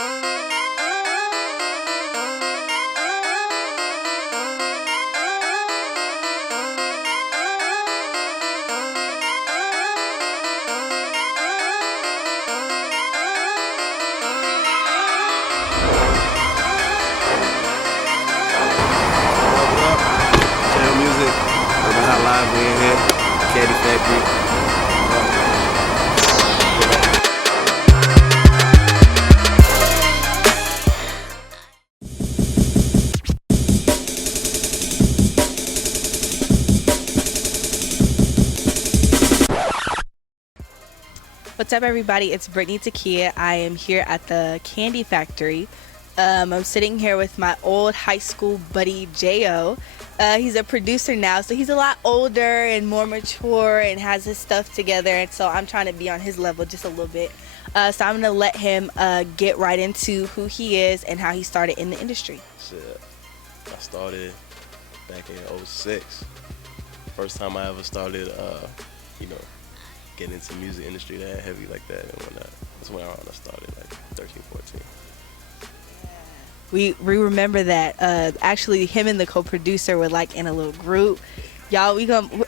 Jayo music, Urban Hot Live, we in here, Candy Factory. What's up, everybody? It's Britnee T'keyah. I am here at the Candy Factory. I'm sitting here with my old high school buddy, Jayo. He's a producer now, so he's a lot older and more mature and has his stuff together. And so I'm trying to be on his level just a little bit. So I'm going to let him get right into who he is and how he started in the industry. Shit, I started back in '06. First time I ever started, getting into the music industry that heavy like that and whatnot. That's when I started, like 13, 14. We remember that. Actually, him and the co-producer were like in a little group. Y'all,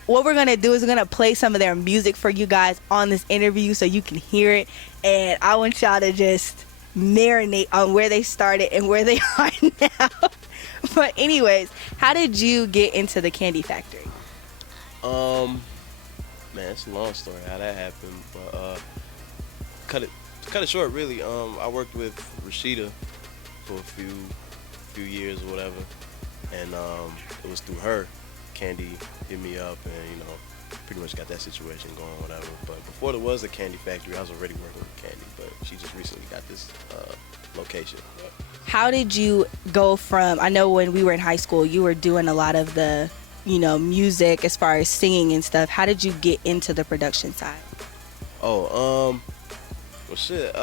what we're gonna do is we're gonna play some of their music for you guys on this interview so you can hear it. And I want y'all to just marinate on where they started and where they are now. But anyways, how did you get into the Candy Factory? Man, it's a long story how that happened, but cut it short. Really, I worked with Rashida for a few years or whatever, and it was through her. Candy hit me up, and pretty much got that situation going, whatever. But before there was a Candy Factory, I was already working with Candy, but she just recently got this location. How did you go from? I know when we were in high school, you were doing a lot of the music as far as singing and stuff. How did you get into the production side? Well, shit,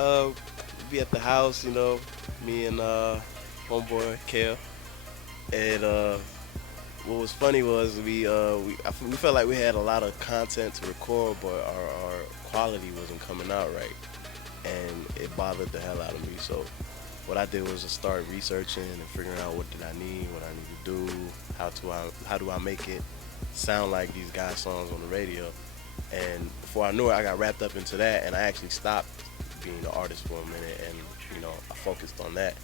be at the house, me and homeboy Kale, and what was funny was we felt like we had a lot of content to record, but our quality wasn't coming out right, and it bothered the hell out of me. So what I did was just start researching and figuring out what did I need, what I need to do, how do I make it sound like these guys' songs on the radio. And before I knew it, I got wrapped up into that, and I actually stopped being an artist for a minute, and I focused on that,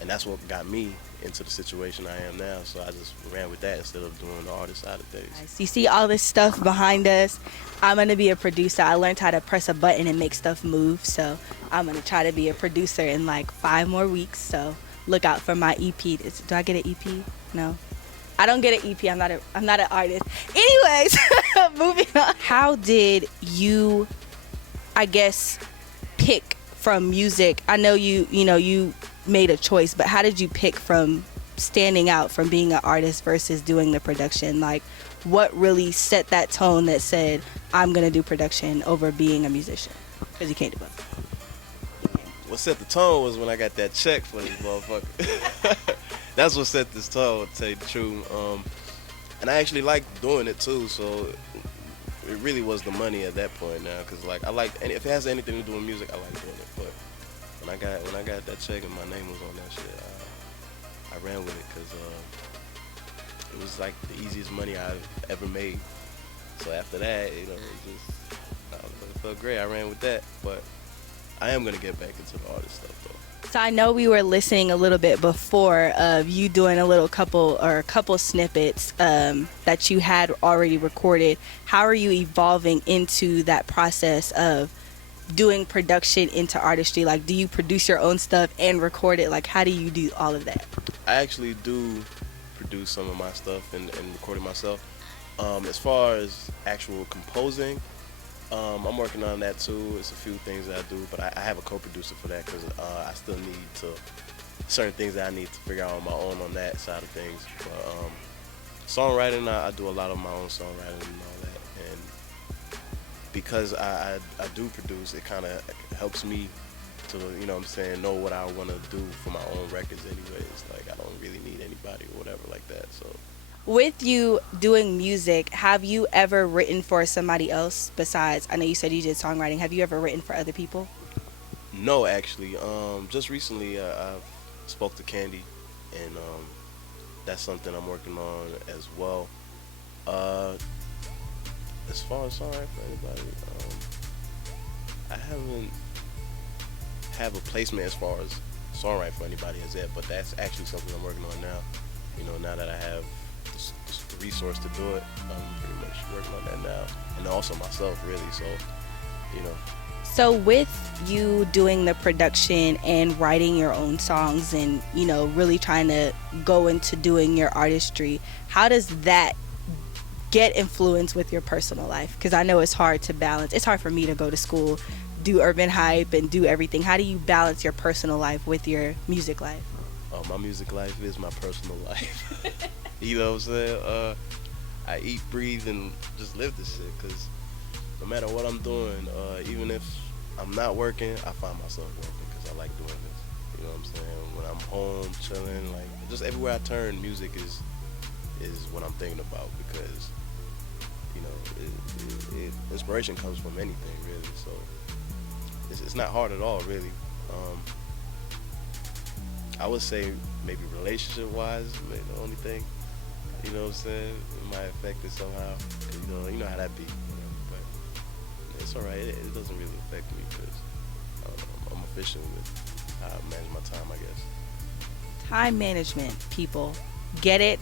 and that's what got me into the situation I am now. So I just ran with that instead of doing the artist side of things. Nice. You see all this stuff behind us. I'm gonna be a producer. I learned how to press a button and make stuff move, so I'm gonna try to be a producer in like 5 more weeks. So look out for my EP. Do I get an EP? No, I don't get an EP. I'm not an artist. Anyways, moving on. How did you, I guess, pick from music? I know you made a choice, but how did you pick from standing out from being an artist versus doing the production? Like, what really set that tone that said, I'm gonna do production over being a musician? Because you can't do both. What set the tone was when I got that check for this motherfucker. That's what set this tone, to tell you the truth. And I actually liked doing it too, so it really was the money at that point now. Cause like and if it has anything to do with music, I like doing it. But when I got that check and my name was on that shit, I ran with it because it was like the easiest money I've ever made. So after that, it felt great. I ran with that, but I am gonna get back into the artist stuff though. So I know we were listening a little bit before of you doing a couple snippets that you had already recorded. How are you evolving into that process of doing production into artistry? Like, do you produce your own stuff and record it? Like, how do you do all of that? I actually do produce some of my stuff and record it myself. As far as actual composing, I'm working on that too. It's a few things that I do, but I have a co-producer for that because I still need certain things that I need to figure out on my own on that side of things. But songwriting, I do a lot of my own songwriting and all that, and because I do produce, it kind of helps me to know what I want to do for my own records anyways. Like, I don't really need anybody or whatever like that. So with you doing music, have you ever written for somebody else besides, I know you said you did songwriting, have you ever written for other people? No, actually, just recently I spoke to Candy, and that's something I'm working on as well. Uh, as far as songwriting for anybody, I haven't have a placement as far as songwriting for anybody as yet, but that's actually something I'm working on now. You know, now that I have the resource to do it, I'm pretty much working on that now, and also myself really. So, you know, So with you doing the production and writing your own songs and, really trying to go into doing your artistry, how does that get influence with your personal life? Because I know it's hard to balance. It's hard for me to go to school, do urban hype, and do everything. How do you balance your personal life with your music life? my music life is my personal life. You know what I'm saying? I eat, breathe, and just live this shit. Cause no matter what I'm doing, even if I'm not working, I find myself working because I like doing this. You know what I'm saying? When I'm home chilling, like just everywhere I turn, music is what I'm thinking about because you know inspiration comes from anything really. So it's not hard at all really. I would say maybe relationship wise, maybe the only thing. You know what I'm saying? It might affect it somehow. 'Cause you know how that be. But it's alright. It doesn't really affect me because I'm efficient with how I manage my time, I guess. Time management, people. Get it,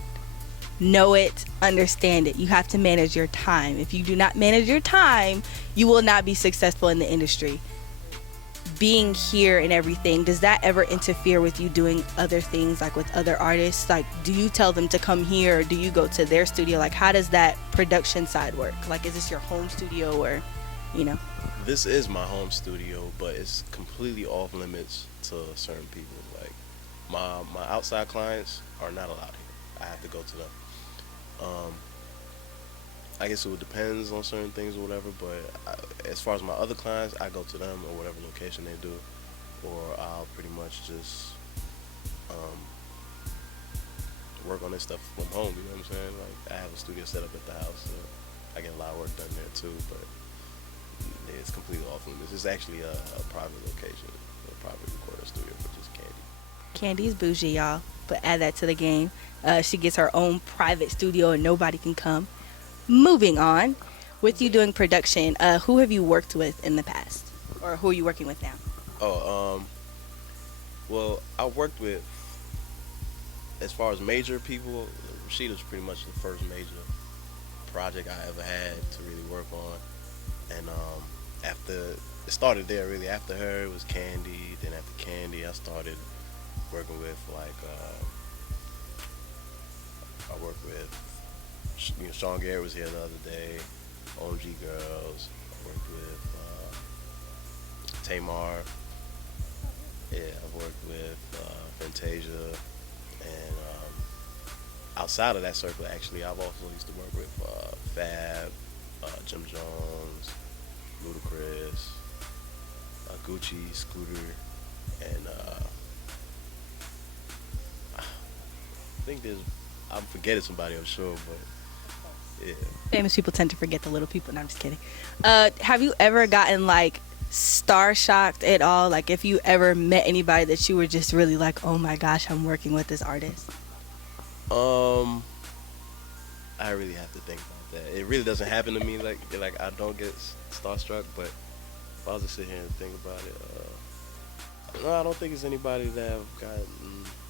know it, understand it. You have to manage your time. If you do not manage your time, you will not be successful in the industry. Being here and everything, does that ever interfere with you doing other things, like with other artists? Like, do you tell them to come here, or do you go to their studio? Like, how does that production side work? Like, is this your home studio, or, you know? This is my home studio, but it's completely off limits to certain people. Like my outside clients are not allowed here. I have to go to them. Um, I guess it depends on certain things or whatever, but as far as my other clients, I go to them or whatever location they do, or I'll pretty much just um, work on this stuff from home. You know what I'm saying? Like I have a studio set up at the house, so I get a lot of work done there too. But it's completely off limits. It's actually a private location, a private recording studio for just Candy. Candy's bougie, y'all, but add that to the game. She gets her own private studio and nobody can come. Moving on, with you doing production, who have you worked with in the past? Or who are you working with now? Oh, well, I worked with, as far as major people, Rashida's pretty much the first major project I ever had to really work on. And after, it started there really. After her, it was Candy. Then after Candy, I started working with like, I worked with, Sean Garrett was here the other day, OG Girls. I worked with Tamar. Yeah, I've worked with Fantasia, and outside of that circle, actually, I've also used to work with Fab, Jim Jones, Ludacris, Gucci, Scooter, and I think I'm forgetting somebody, I'm sure, but yeah. Famous people tend to forget the little people. No, I'm just kidding. Have you ever gotten like star shocked at all? Like, if you ever met anybody that you were just really like, oh my gosh, I'm working with this artist? I really have to think about that. It really doesn't happen to me like I don't get starstruck, but if I was to sit here and think about it, no, I don't think it's anybody that I've gotten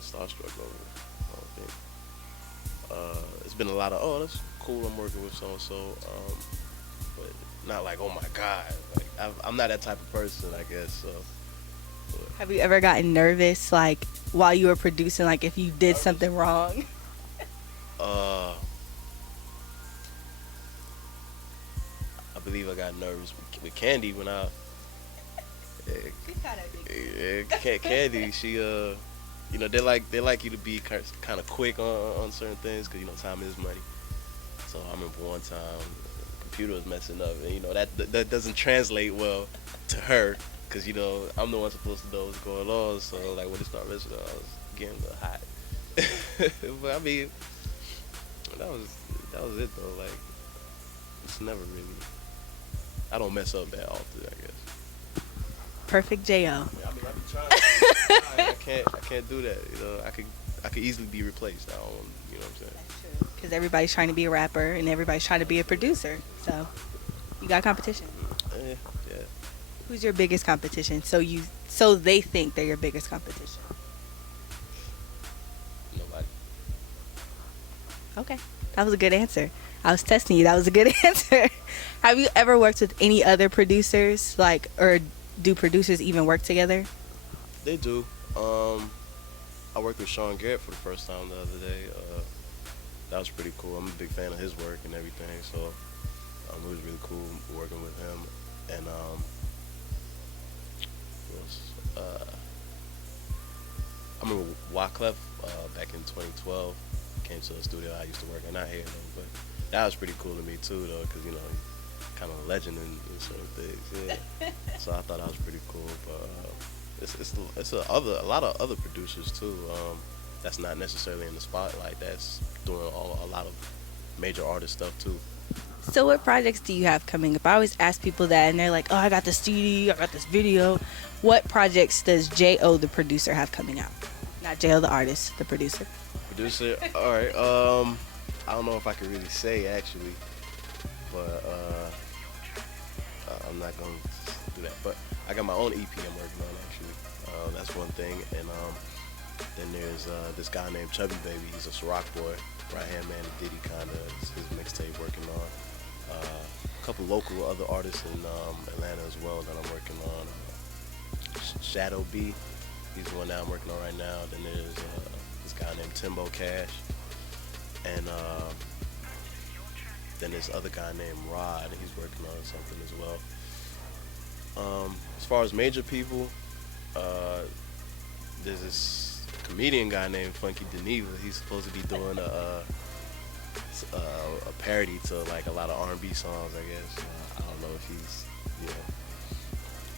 starstruck over. I don't think. It's been a lot of, oh, that's cool, I'm working with so and so, but not like, oh my god, like I'm not that type of person, I guess. So. But, Have you ever gotten nervous, like while you were producing, like if you did something wrong? I believe I got nervous with Candy when I. Candy, she they like you to be kind of quick on certain things because time is money. So I remember one time the computer was messing up, and that doesn't translate well to her because I'm the one supposed to know what's going on. So like when it started messing up, I was getting a little hot. But I mean, that was it though. Like it's never really. I don't mess up that often, I guess. perfect Jayo. Yeah, I mean, I be trying. I can't do that. You know, I could easily be replaced. I don't. You know what I'm saying? That's true. Because everybody's trying to be a rapper and everybody's trying to be a producer. So you got competition. Yeah, yeah. Who's your biggest competition? So they think they're your biggest competition. Nobody. Okay, that was a good answer. I was testing you. That was a good answer. Have you ever worked with any other producers, like, or do producers even work together? They do. I worked with Sean Garrett for the first time the other day. That was pretty cool. I'm a big fan of his work and everything, so it was really cool working with him. And I remember Wyclef back in 2012 came to the studio I used to work in. Not here though, but that was pretty cool to me too, though, because you know, kind of a legend in certain things. Yeah. So I thought that was pretty cool. But it's a lot of other producers too. That's not necessarily in the spotlight. That's doing a lot of major artist stuff too. So what projects do you have coming up? I always ask people that, and they're like, "Oh, I got this CD, I got this video." What projects does Jayo, the producer, have coming out? Not Jayo, the artist, the producer. Producer, all right. I don't know if I can really say actually, but I'm not gonna do that. But I got my own EP I'm working on actually. That's one thing, and then there's this guy named Chubby Baby. He's a Ciroc boy, right hand man of Diddy, kinda. It's his mixtape working on. A couple local other artists in Atlanta as well that I'm working on. Shadow B, he's the one that I'm working on right now. Then there's this guy named Timbo Cash, and then this other guy named Rod. He's working on something as well. As far as major people, there's this comedian guy named Funky Deneva. He's supposed to be doing a parody to like a lot of R&B songs, I guess. I don't know if he's, you know,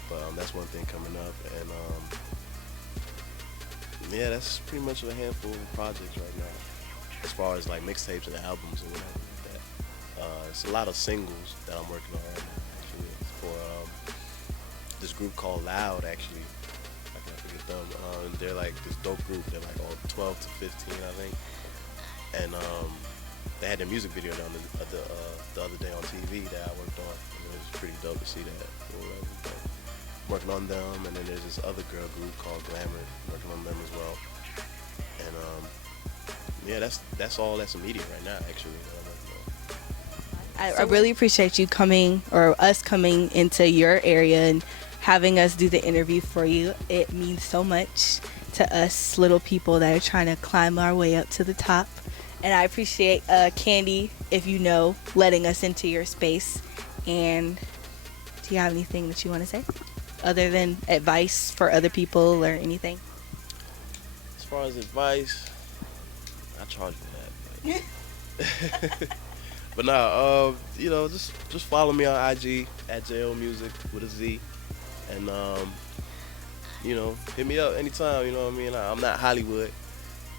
but that's one thing coming up, and yeah, that's pretty much a handful of projects right now. As far as like mixtapes and albums and whatever like that, it's a lot of singles that I'm working on right now. Actually, it's for this group called Loud. Actually, I can't forget them. They're like this dope group. They're like all 12 to 15, I think, and they had their music video done the other day on TV that I worked on. And it was pretty dope to see that. Or whatever. But working on them, and then there's this other girl group called Glamour, working on them as well. And yeah, that's all that's immediate right now, actually. I really appreciate you coming, or us coming into your area and having us do the interview for you. It means so much to us little people that are trying to climb our way up to the top. And I appreciate Candy, if you know, letting us into your space. And do you have anything that you want to say other than advice for other people or anything? As far as advice, I charge for that. But nah, you know, just follow me on IG at JO Music with a Z, and you know, hit me up anytime. You know what I mean? I'm not Hollywood.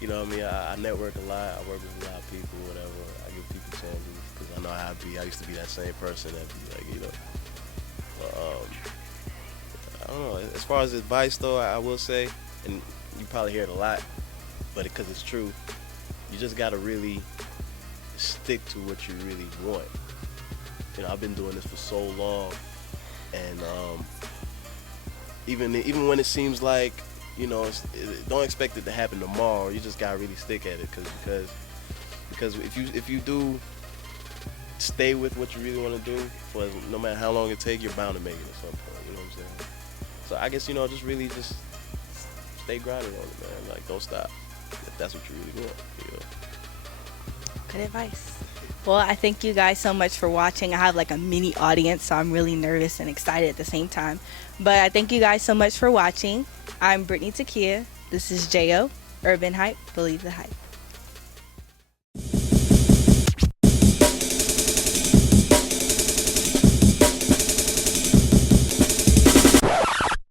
You know what I mean? I network a lot. I work with a lot of people, whatever. I give people chances because I know how I be. I used to be that same person that be like, you know. I don't know. As far as advice, though, I will say, and you probably hear it a lot, but because it's true, you just gotta really stick to what you really want. You know, I've been doing this for so long, and even when it seems like, you know, don't expect it to happen tomorrow. You just gotta really stick at it, because if you do stay with what you really want to do, for no matter how long it takes, you're bound to make it at some point. You know what I'm saying? So I guess, you know, just really just stay grinding on it, man. Like, don't stop if that's what you really want. You know? Good advice. Well, I thank you guys so much for watching. I have like a mini audience, so I'm really nervous and excited at the same time. But I thank you guys so much for watching. I'm Britnee T'keyah. This is Jayo, Urban Hype, Believe the Hype.